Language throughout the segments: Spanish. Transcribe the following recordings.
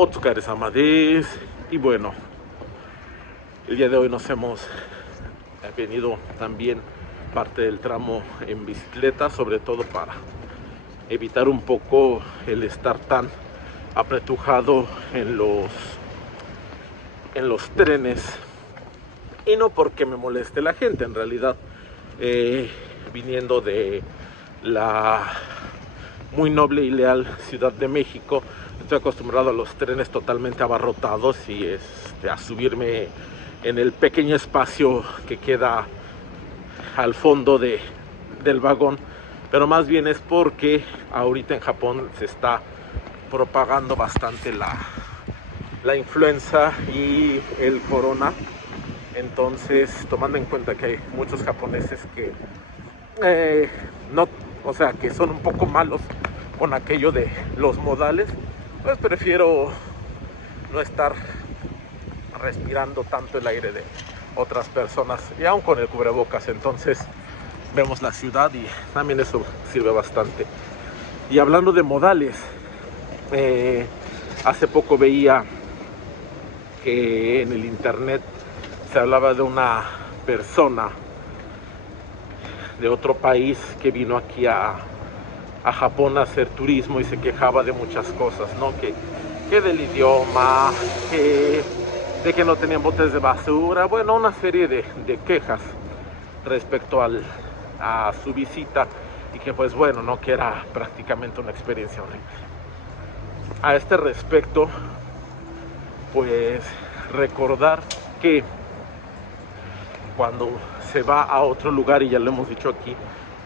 Otsukare sama desu. Y bueno, el día de hoy nos hemos venido también parte del tramo en bicicleta, sobre todo para evitar un poco el estar tan apretujado en los trenes. Y no porque me moleste la gente, en realidad viniendo de la muy noble y leal Ciudad de México, estoy acostumbrado a los trenes totalmente abarrotados y a subirme en el pequeño espacio que queda al fondo del vagón, pero más bien es porque ahorita en Japón se está propagando bastante la influenza y el corona. Entonces, tomando en cuenta que hay muchos japoneses que que son un poco malos con aquello de los modales, pues prefiero no estar respirando tanto el aire de otras personas, y aún con el cubrebocas. Entonces vemos la ciudad y también eso sirve bastante. Y hablando de modales, hace poco veía que en el internet se hablaba de una persona de otro país que vino aquí a Japón a hacer turismo y se quejaba de muchas cosas, ¿no? Que del idioma, de que no tenían botes de basura, bueno, una serie de quejas respecto a su visita, y que pues bueno, ¿no? Que era prácticamente una experiencia horrible. A este respecto, pues recordar que cuando se va a otro lugar, y ya lo hemos dicho aquí,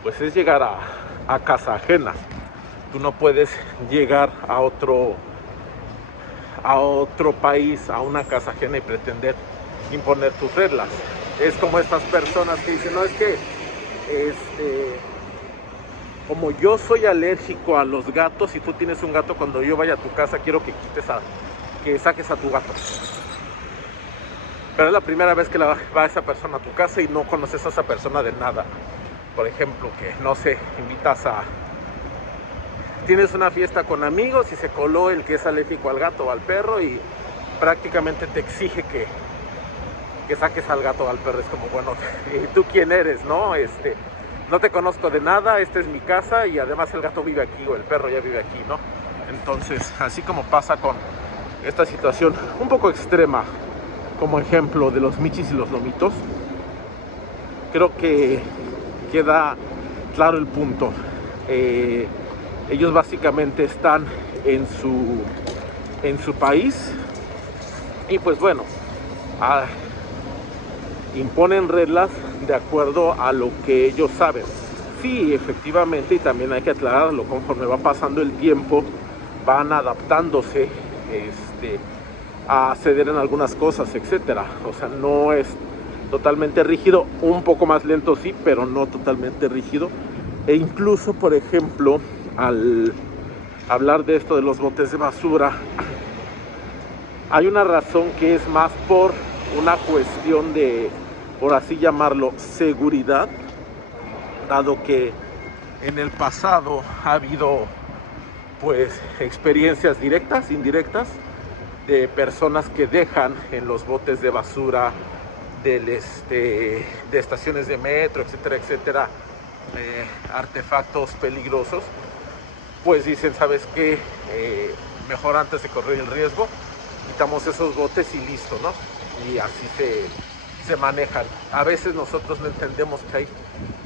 pues es llegar a casa ajena. Tú no puedes llegar a otro país, a una casa ajena, y pretender imponer tus reglas. Es como estas personas que dicen, no, es que como yo soy alérgico a los gatos y tú tienes un gato, cuando yo vaya a tu casa quiero que saques a tu gato. Pero es la primera vez que va esa persona a tu casa y no conoces a esa persona de nada. Por ejemplo, que no sé, tienes una fiesta con amigos y se coló el que es alérgico al gato o al perro, y prácticamente te exige que saques al gato o al perro. Es como, bueno, ¿y tú quién eres, no? No te conozco de nada, esta es mi casa y además el gato vive aquí o el perro ya vive aquí, ¿no? Entonces, así como pasa con esta situación un poco extrema, como ejemplo de los michis y los lomitos, creo que queda claro el punto. Ellos básicamente están en su país y pues bueno, imponen reglas de acuerdo a lo que ellos saben. Sí, efectivamente, y también hay que aclararlo, conforme va pasando el tiempo van adaptándose a ceder en algunas cosas, etcétera. O sea, no es totalmente rígido, un poco más lento sí, pero no totalmente rígido. E incluso, por ejemplo, al hablar de esto de los botes de basura, hay una razón que es más por una cuestión de, por así llamarlo, seguridad, dado que en el pasado ha habido pues experiencias directas, indirectas, de personas que dejan en los botes de basura de estaciones de metro, etcétera, etcétera, artefactos peligrosos. Pues dicen, ¿sabes qué? Mejor antes de correr el riesgo, quitamos esos botes y listo, ¿no? Y así se manejan. A veces nosotros no entendemos que hay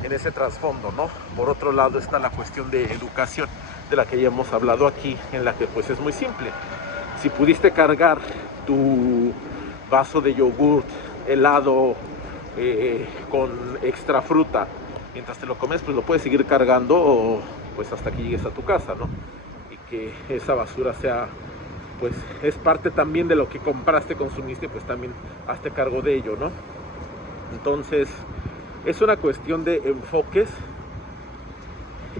en ese trasfondo, ¿no? Por otro lado está la cuestión de educación, de la que ya hemos hablado aquí, en la que pues es muy simple. Si pudiste cargar tu vaso de yogurt helado con extra fruta mientras te lo comes, pues lo puedes seguir cargando, o pues hasta que llegues a tu casa, ¿no? Y que esa basura sea, pues es parte también de lo que compraste, consumiste, pues también hazte cargo de ello, ¿no? Entonces es una cuestión de enfoques,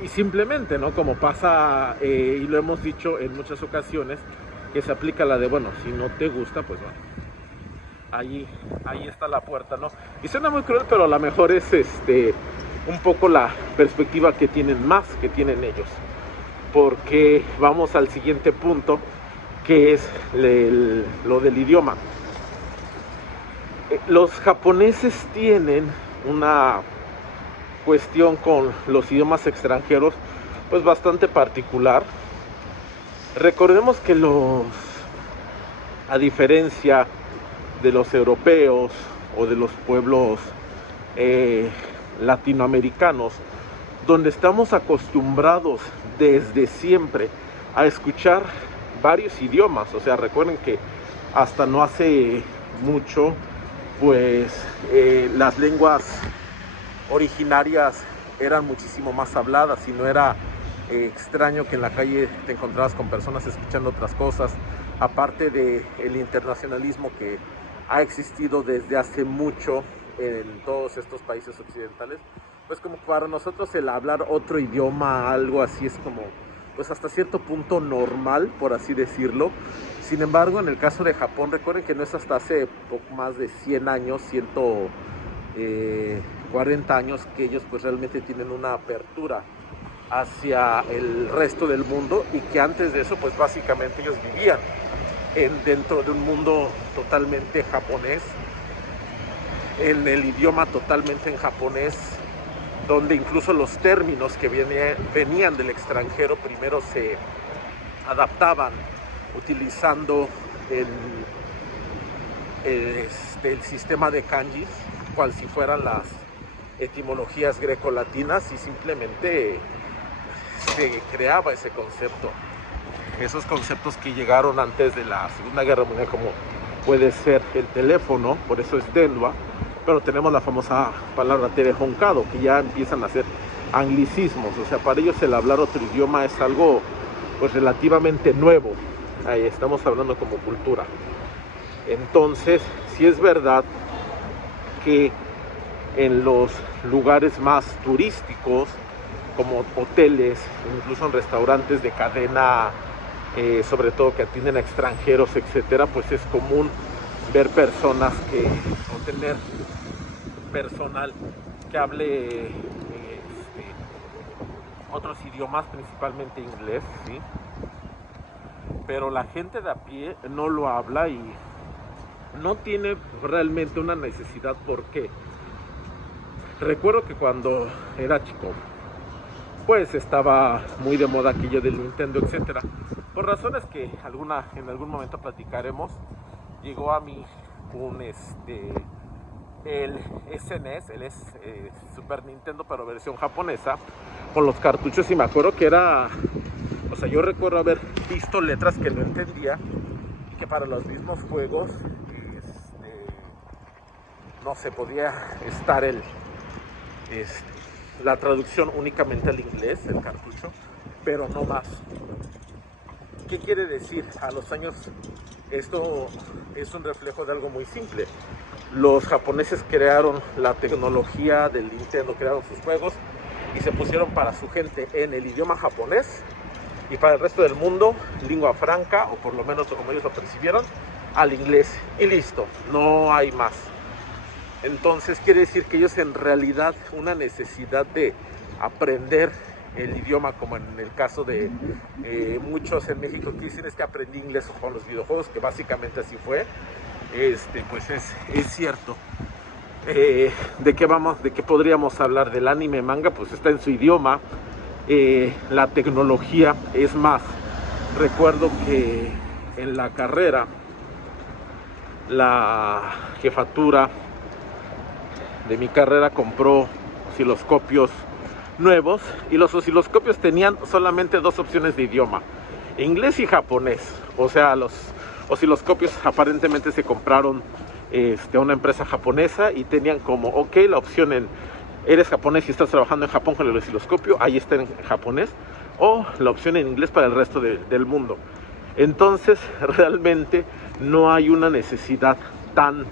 y simplemente, ¿no? Como pasa, y lo hemos dicho en muchas ocasiones, que se aplica la de, bueno, si no te gusta, pues bueno, ahí está la puerta, ¿no? Y suena muy cruel, pero a lo mejor es un poco la perspectiva que tienen ellos. Porque vamos al siguiente punto, que es lo del idioma. Los japoneses tienen una cuestión con los idiomas extranjeros pues bastante particular. Recordemos que a diferencia de los europeos o de los pueblos latinoamericanos, donde estamos acostumbrados desde siempre a escuchar varios idiomas, o sea, recuerden que hasta no hace mucho, pues las lenguas originarias eran muchísimo más habladas y no era extraño que en la calle te encontrabas con personas escuchando otras cosas, aparte del internacionalismo que ha existido desde hace mucho en todos estos países occidentales. Pues como para nosotros el hablar otro idioma, algo así, es como pues hasta cierto punto normal, por así decirlo. Sin embargo, en el caso de Japón, recuerden que no es hasta hace poco más de 100 años, 140 años, que ellos pues realmente tienen una apertura hacia el resto del mundo, y que antes de eso pues básicamente ellos vivían dentro de un mundo totalmente japonés, en el idioma totalmente en japonés, donde incluso los términos que venían del extranjero primero se adaptaban utilizando el sistema de kanjis, cual si fueran las etimologías grecolatinas, y simplemente se creaba ese concepto. Esos conceptos que llegaron antes de la Segunda Guerra Mundial, como puede ser el teléfono, por eso es denwa, pero tenemos la famosa palabra telejoncado, que ya empiezan a ser anglicismos. O sea, para ellos el hablar otro idioma es algo pues relativamente nuevo. Ahí estamos hablando como cultura. Entonces, sí es verdad que en los lugares más turísticos, como hoteles, incluso en restaurantes de cadena, sobre todo que atienden a extranjeros, etcétera, pues es común ver personas o tener personal que hable otros idiomas, principalmente inglés, ¿sí? Pero la gente de a pie no lo habla y no tiene realmente una necesidad. ¿Por qué? Recuerdo que cuando era chico, pues estaba muy de moda aquello del Nintendo, etcétera. Por razones que en algún momento platicaremos, llegó a mí el SNES, Super Nintendo, pero versión japonesa, con los cartuchos, y me acuerdo que era, o sea, yo recuerdo haber visto letras que no entendía, y que para los mismos juegos no se podía estar la traducción únicamente al inglés, el cartucho, pero no más. ¿Qué quiere decir? A los años, esto es un reflejo de algo muy simple. Los japoneses crearon la tecnología del Nintendo, crearon sus juegos y se pusieron para su gente en el idioma japonés, y para el resto del mundo, lingua franca, o por lo menos como ellos lo percibieron, al inglés, y listo, no hay más. Entonces quiere decir que ellos en realidad una necesidad de aprender el idioma, como en el caso de muchos en México que dicen es que aprendí inglés con los videojuegos, que básicamente así fue, pues es cierto. ¿De qué podríamos hablar? Del anime, manga, pues está en su idioma. La tecnología, es más, recuerdo que en la carrera la jefatura de mi carrera compró osciloscopios nuevos, y los osciloscopios tenían solamente dos opciones de idioma: inglés y japonés. O sea, los osciloscopios aparentemente se compraron a una empresa japonesa, y tenían como, ok, la opción en eres japonés y estás trabajando en Japón con el osciloscopio, ahí está en japonés, o la opción en inglés para el resto del mundo. Entonces realmente no hay una necesidad tan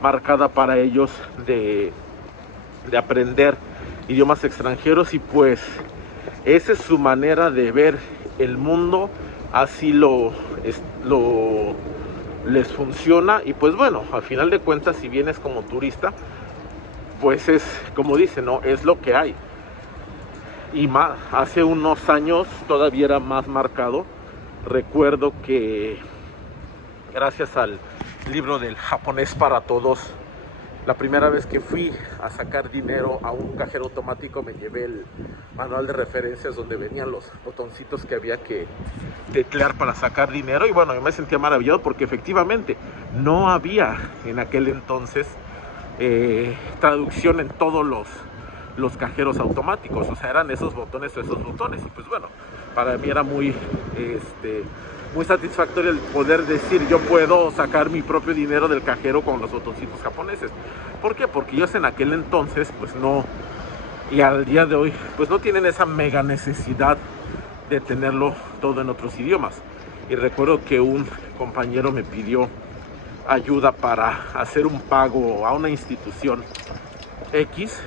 marcada para ellos de aprender idiomas extranjeros, y pues esa es su manera de ver el mundo, así les funciona. Y pues bueno, al final de cuentas, si vienes como turista, pues es como dicen, ¿no? Es lo que hay. Y más, hace unos años todavía era más marcado. Recuerdo que gracias al libro del japonés para todos. La primera vez que fui a sacar dinero a un cajero automático me llevé el manual de referencias donde venían los botoncitos que había que teclear para sacar dinero, y bueno, yo me sentía maravillado porque efectivamente no había en aquel entonces traducción en todos los cajeros automáticos, o sea, eran esos botones o esos botones, y pues bueno, para mí era muy satisfactorio el poder decir, yo puedo sacar mi propio dinero del cajero con los botoncitos japoneses. ¿Por qué? Porque ellos en aquel entonces pues no, y al día de hoy pues no tienen esa mega necesidad de tenerlo todo en otros idiomas. Y recuerdo que un compañero me pidió ayuda para hacer un pago a una institución X,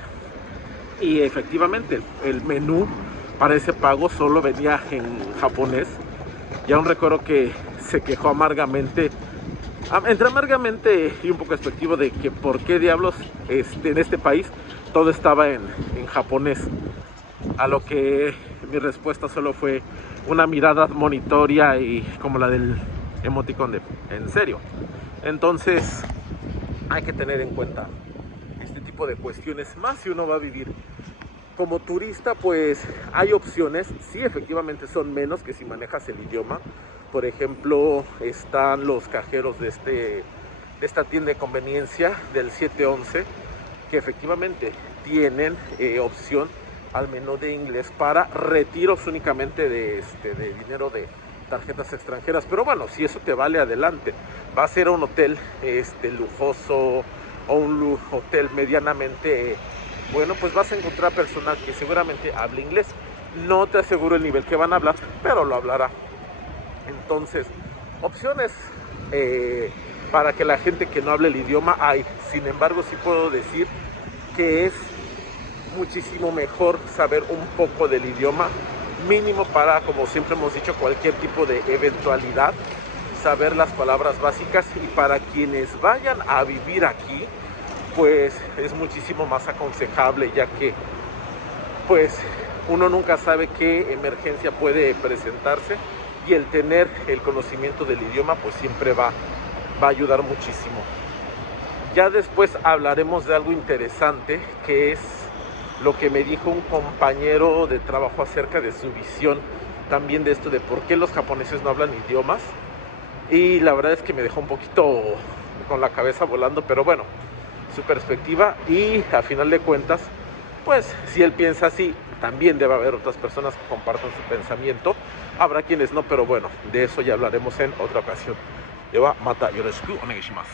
y efectivamente el menú para ese pago solo venía en japonés. Y aún recuerdo que se quejó amargamente, entre amargamente y un poco despectivo, de que por qué diablos en este país todo estaba en japonés. A lo que mi respuesta solo fue una mirada admonitoria y como la del emoticón de ¿en serio? Entonces hay que tener en cuenta este tipo de cuestiones, más si uno va a vivir como turista. Pues hay opciones, sí, efectivamente son menos que si manejas el idioma. Por ejemplo, están los cajeros de esta tienda de conveniencia del 711, que efectivamente tienen opción al menú de inglés para retiros únicamente de dinero de tarjetas extranjeras. Pero bueno, si eso te vale, adelante. Va a ser un hotel lujoso o un hotel medianamente bueno, pues vas a encontrar personal que seguramente hable inglés. No te aseguro el nivel que van a hablar, pero lo hablará. Entonces, opciones para que la gente que no hable el idioma hay. Sin embargo, sí puedo decir que es muchísimo mejor saber un poco del idioma, mínimo para, como siempre hemos dicho, cualquier tipo de eventualidad, saber las palabras básicas. Y para quienes vayan a vivir aquí, pues es muchísimo más aconsejable, ya que pues uno nunca sabe qué emergencia puede presentarse, y el tener el conocimiento del idioma pues siempre va a ayudar muchísimo. Ya después hablaremos de algo interesante, que es lo que me dijo un compañero de trabajo acerca de su visión también de esto de por qué los japoneses no hablan idiomas, y la verdad es que me dejó un poquito con la cabeza volando, pero bueno, su perspectiva. Y a final de cuentas, pues si él piensa así, también debe haber otras personas que compartan su pensamiento. Habrá quienes no, pero bueno, de eso ya hablaremos en otra ocasión. De wa mata yoroshiku onegai shimasu.